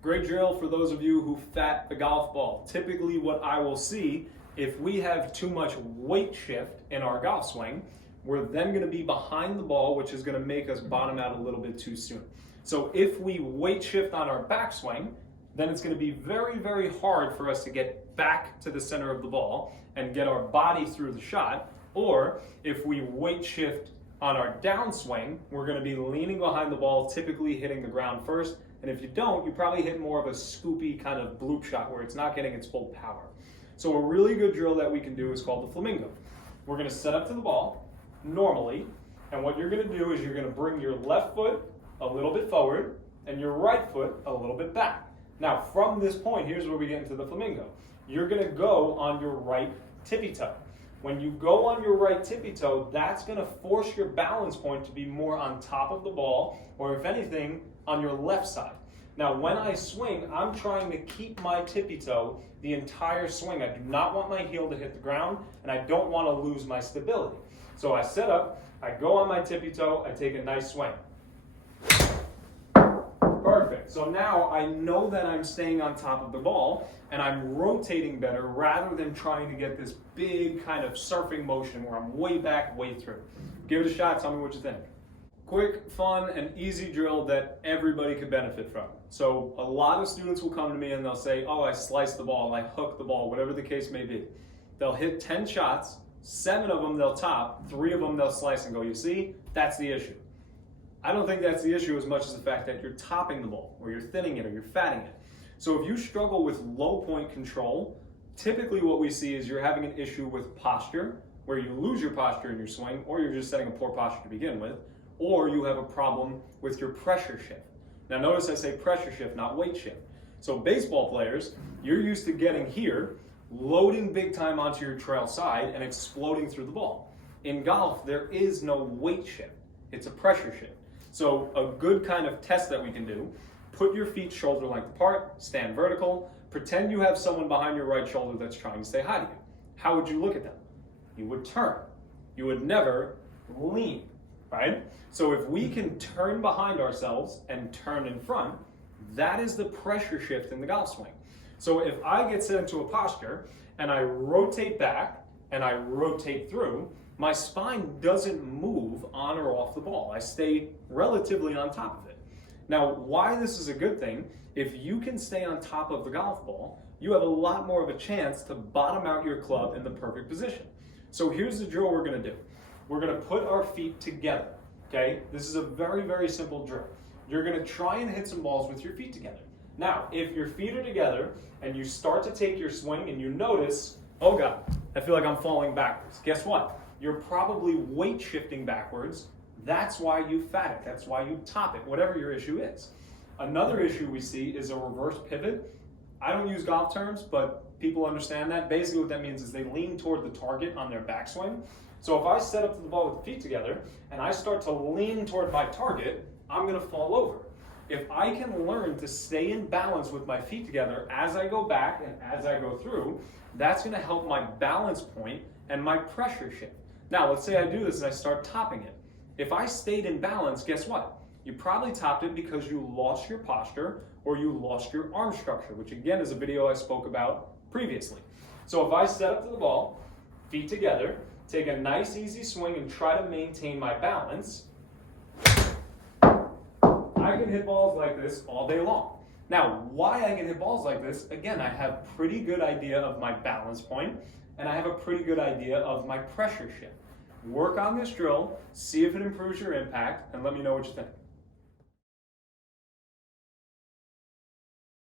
Great drill for those of you who fat the golf ball. Typically what I will see, if we have too much weight shift in our golf swing, we're then going to be behind the ball, which is going to make us bottom out a little bit too soon. So if we weight shift on our backswing, then it's going to be very, very hard for us to get back to the center of the ball and get our body through the shot. Or if we weight shift on our downswing, we're going to be leaning behind the ball, typically hitting the ground first. And if you don't, you probably hit more of a scoopy kind of bloop shot where it's not getting its full power. So a really good drill that we can do is called the Flamingo. We're going to set up to the ball normally, and what you're going to do is you're going to bring your left foot a little bit forward and your right foot a little bit back. Now from this point, here's where we get into the Flamingo. You're going to go on your right tippy toe. When you go on your right tippy toe, that's going to force your balance point to be more on top of the ball, or if anything, on your left side. Now, when I swing, I'm trying to keep my tippy toe the entire swing. I do not want my heel to hit the ground, and I don't want to lose my stability. So I set up, I go on my tippy toe, I take a nice swing. Perfect. So now I know that I'm staying on top of the ball and I'm rotating better rather than trying to get this big kind of surfing motion where I'm way back, way through. Give it a shot. Tell me what you think. Quick, fun, and easy drill that everybody could benefit from. So a lot of students will come to me and they'll say, oh, I sliced the ball, I hooked the ball, whatever the case may be. They'll hit 10 shots, 7 of them they'll top, 3 of them they'll slice and go, you see, that's the issue. I don't think that's the issue as much as the fact that you're topping the ball, or you're thinning it, or you're fatting it. So if you struggle with low point control, typically what we see is you're having an issue with posture, where you lose your posture in your swing, or you're just setting a poor posture to begin with, or you have a problem with your pressure shift. Now notice I say pressure shift, not weight shift. So baseball players, you're used to getting here, loading big time onto your trail side, and exploding through the ball. In golf, there is no weight shift. It's a pressure shift. So a good kind of test that we can do, put your feet shoulder length apart, stand vertical, pretend you have someone behind your right shoulder that's trying to say hi to you. How would you look at them? You would turn. You would never lean, right? So if we can turn behind ourselves and turn in front, that is the pressure shift in the golf swing. So if I get set into a posture and I rotate back and I rotate through, my spine doesn't move on or off the ball. I stay relatively on top of it. Now, why this is a good thing, if you can stay on top of the golf ball, you have a lot more of a chance to bottom out your club in the perfect position. So here's the drill we're gonna do. We're gonna put our feet together, okay? This is a very, very simple drill. You're gonna try and hit some balls with your feet together. Now, if your feet are together and you start to take your swing and you notice, oh God, I feel like I'm falling backwards. Guess what? You're probably weight shifting backwards. That's why you fat it. That's why you top it, whatever your issue is. Another issue we see is a reverse pivot. I don't use golf terms, but people understand that. Basically what that means is they lean toward the target on their backswing. So if I set up to the ball with the feet together and I start to lean toward my target, I'm gonna fall over. If I can learn to stay in balance with my feet together as I go back and as I go through, that's gonna help my balance point and my pressure shift. Now, let's say I do this and I start topping it. If I stayed in balance, guess what? You probably topped it because you lost your posture or you lost your arm structure, which again is a video I spoke about previously. So if I set up to the ball, feet together, take a nice easy swing and try to maintain my balance, I can hit balls like this all day long. Now, why I can hit balls like this, again, I have pretty good idea of my balance point and I have a pretty good idea of my pressure shift. Work on this drill, see if it improves your impact, and let me know what you think.